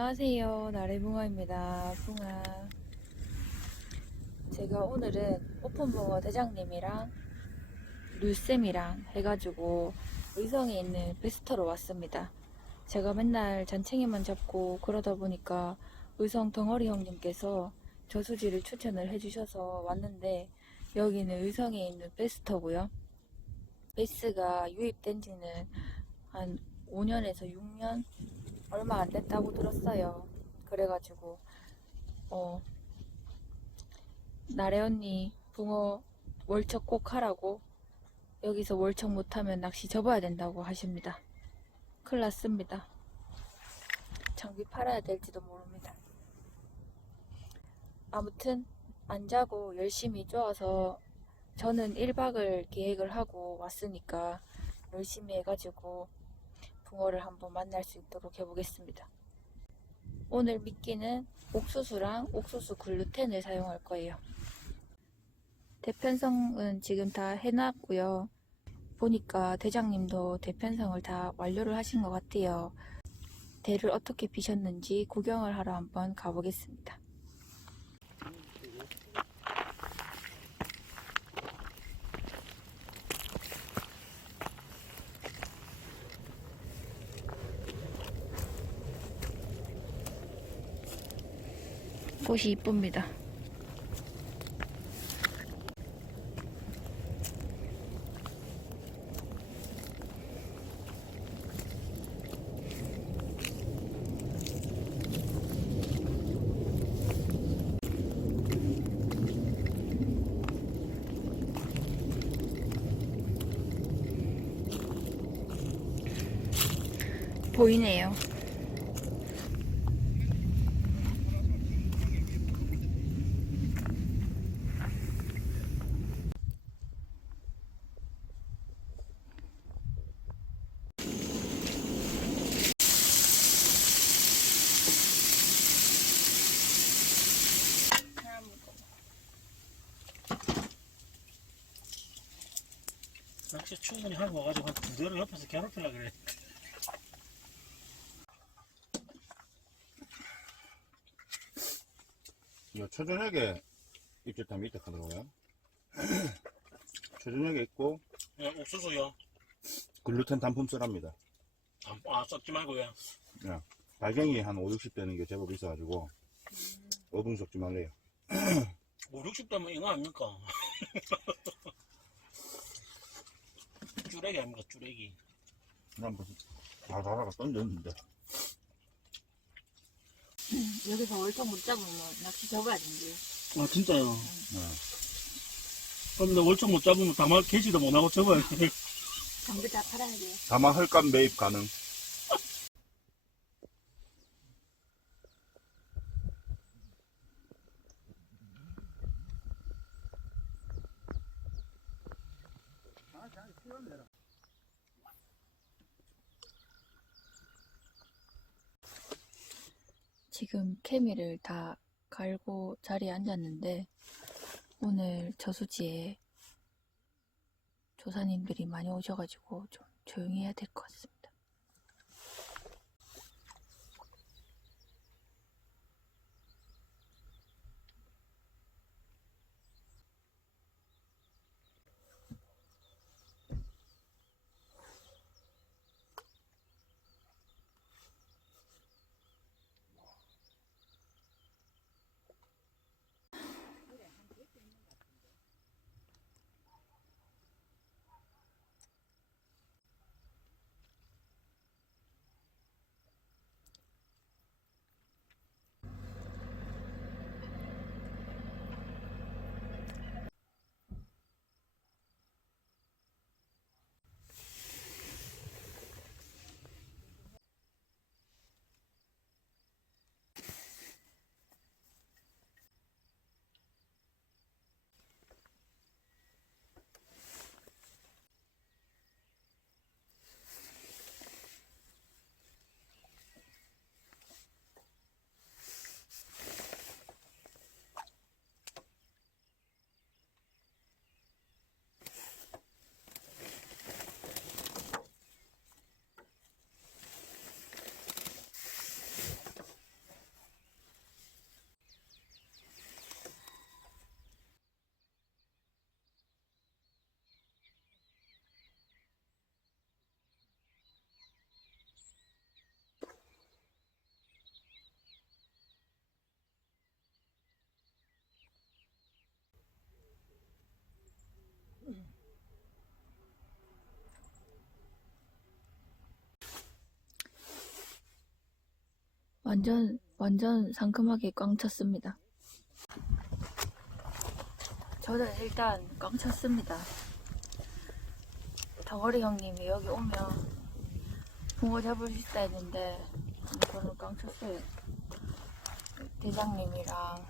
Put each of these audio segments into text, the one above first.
안녕하세요. 나래 붕어입니다. 붕어. 제가 오늘은 오픈붕어 대장님이랑 류쌤이랑 해가지고 의성에 있는 베스터로 왔습니다. 제가 맨날 잔챙이만 잡고 그러다 보니까 의성 덩어리 형님께서 저수지를 추천을 해주셔서 왔는데 여기는 의성에 있는 베스터고요. 베스가 유입된 지는 한 5년에서 6년 얼마 안 됐다고 들었어요. 그래가지고 어 나래 언니 붕어 월척 꼭 하라고 여기서 월척 못하면 낚시 접어야 된다고 하십니다. 큰일 났습니다. 장비 팔아야 될지도 모릅니다. 아무튼 안 자고 열심히 쪼아서 저는 1박을 계획을 하고 왔으니까 열심히 해가지고 붕어를 한번 만날 수 있도록 해보겠습니다. 오늘 미끼는 옥수수랑 옥수수 글루텐을 사용할 거예요. 대편성은 지금 다 해놨고요. 보니까 대장님도 대편성을 다 완료를 하신 것 같아요. 대를 어떻게 피셨는지 구경을 하러 한번 가보겠습니다. 꽃이 이쁩니다. 보이네요. 낚시 충분히 하고 와가지고 한 두대를 옆에서 괴롭히려 그래. 요 초저녁에 입질하면 이때 하더라고요. 초저녁에 있고 야, 옥수수요. 글루텐 단품 쓰랍니다. 아, 아 썩지 말고요. 발경이 한 5, 60 되는 게 제법 있어가지고 어분 섞지 말래요. 5, 60대면 이거 아닙니까? 쭈레기 아닙니까, 쭈레기. 그냥 무슨 다다다가 던졌는데 여기서 월척 못 잡으면 낚시 접어야 된대요. 아, 진짜요? 네. 근데 월척 못 잡으면 다말 개시도 못 하고 접어야 돼. 장비 다 팔아야 돼요. 다만 헐값 매입 가능. 지금 케미를 다 갈고 자리에 앉았는데 오늘 저수지에 조사님들이 많이 오셔가지고 좀 조용히 해야 될 것 같습니다. 완전 완전 상큼하게 꽝 쳤습니다. 저는 일단 꽝 쳤습니다. 덩어리 형님이 여기 오면 붕어 잡을 수 있다 했는데 저는 꽝 쳤어요. 대장님이랑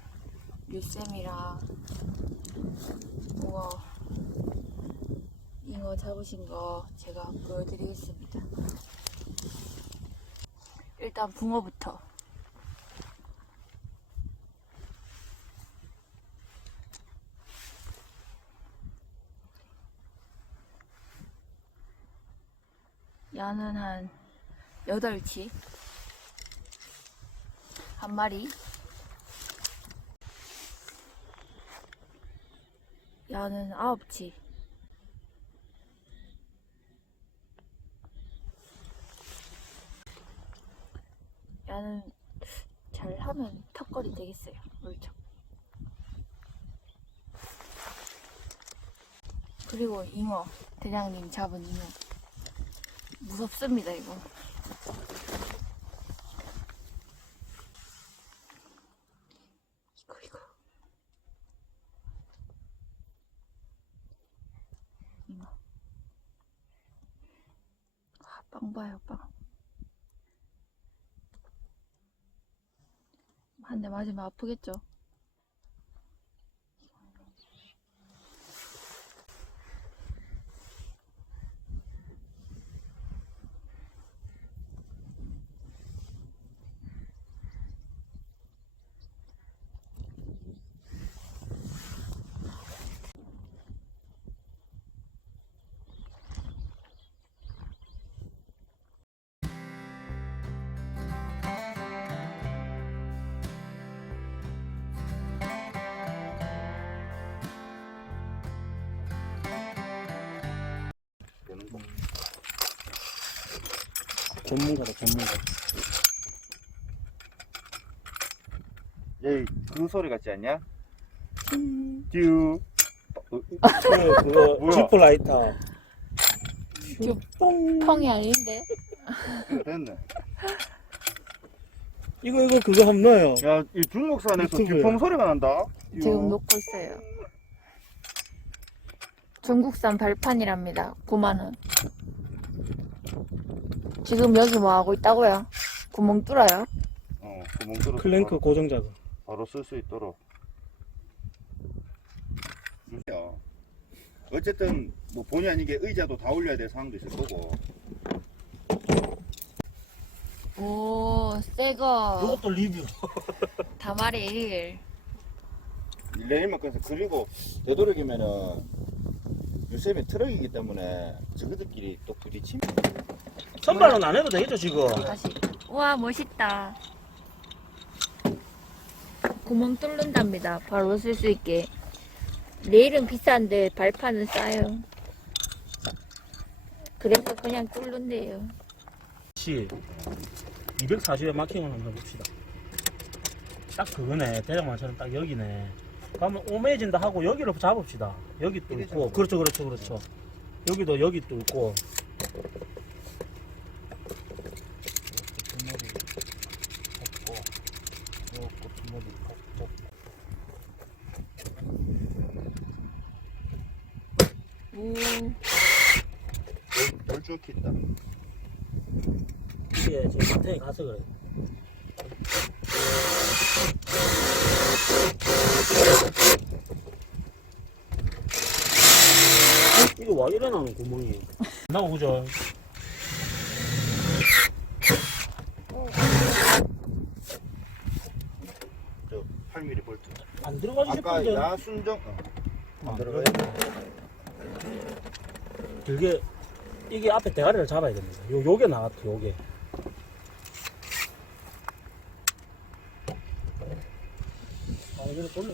류쌤이랑 붕어 잉어 잡으신 거 제가 보여드리겠습니다. 일단 붕어부터 야는 한 8치 한 마리. 야는 9치 야는 잘하면 턱걸이 되겠어요. 물죠 그리고 잉어. 대장님 잡은 잉어 무섭습니다 이거. 이거 이거. 잉어 아, 빵 봐요 빵. 한 대 맞으면 아프겠죠? 전문가다 전문가 얘, 그 소리 같지 않냐? 음, 듀. 어, 어, 그, 그거 뭐야? 지프 라이터 펑이 아닌데 됐네. 이거 이거 그거 한번 넣어요 야, 이 중국산에서 유튜브에. 듀펑 소리가 난다. 지금 놓고 있어요 중국산 발판이랍니다 9만 원 지금 여기 뭐 하고 있다고요? 구멍 뚫어요? 어, 구멍 뚫어서 클랭크 고정 작업 바로 쓸 수 있도록. 야, 어쨌든 뭐 본의 아니게 의자도 다 올려야 될 상황도 있을 거고. 오 새거 이것도 리뷰 다마릴 레일만큼에서 그리고 되도록이면은 요즘에 트럭이기 때문에 저희들끼리 또 부딪힘. 선발은 안 해도 되겠죠 지금? 다시. 우와 멋있다. 구멍 뚫는답니다. 바로 쓸 수 있게. 레일은 비싼데 발판은 싸요. 그래서 그냥 뚫는데요. 시 240에 마킹을 한번 해봅시다. 딱 그거네. 대장만처럼 딱 여기네. 그러면 오메진다 하고 여기를 잡읍시다. 여기 뚫고. 그렇죠 그렇죠 그렇죠. 여기도 여기 뚫고 주머니 덮고 요거 주머니 덮고 오 널쭉히 있다. 이게 저 마트에 가서 그래 어? 이거 와 이래 나는 구멍이 나오죠 저 8mm 볼트. 안 들어가지 아까 싶은데 야순정 어. 안 들어가요 길게 이게 앞에 대가리를 잡아야 됩니다. 요, 요게 나왔죠 요게 아 이거 돌려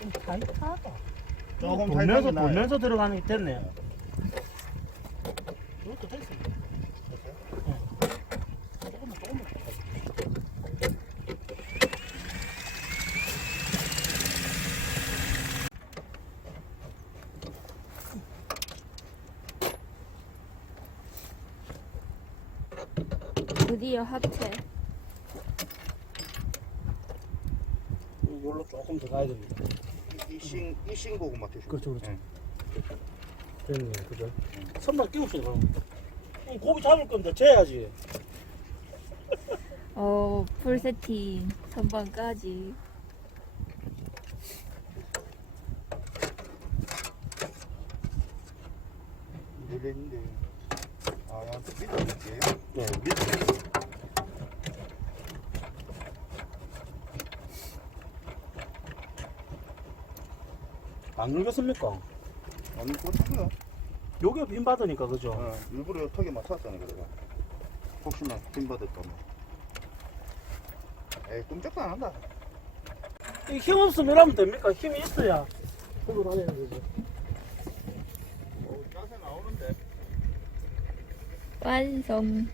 좀 타이트하다 조금 돌면서 타이트하게 나요. 돌면서 들어가는 게 됐네 이것도 됐습니다. 조금만, 조금만. 드디어 합체. 이걸로 조금 더 가야 됩니다. 이싱 이싱 고구마 드시고. 그렇죠, 그렇죠. 예. 됐네, 그죠? 선박 끼웁시다, 그럼. 어, 고기 잡을 건데, 재야지. 어, 풀 세팅. 선반까지. 이랬는데. 아, 야, 또 믿어야지. 네, 밑에. 안 긁었습니까? 아니, 꽂혔어요. 요게 빈 받으니까, 그죠? 어, 일부러 턱에 맞췄잖아, 그래가. 혹시나 빈 받을까봐. 에이, 꼼짝도 안 한다. 이힘 없으면 하면 됩니까? 힘이 있어야. 힘으로 하는 거죠. 완성.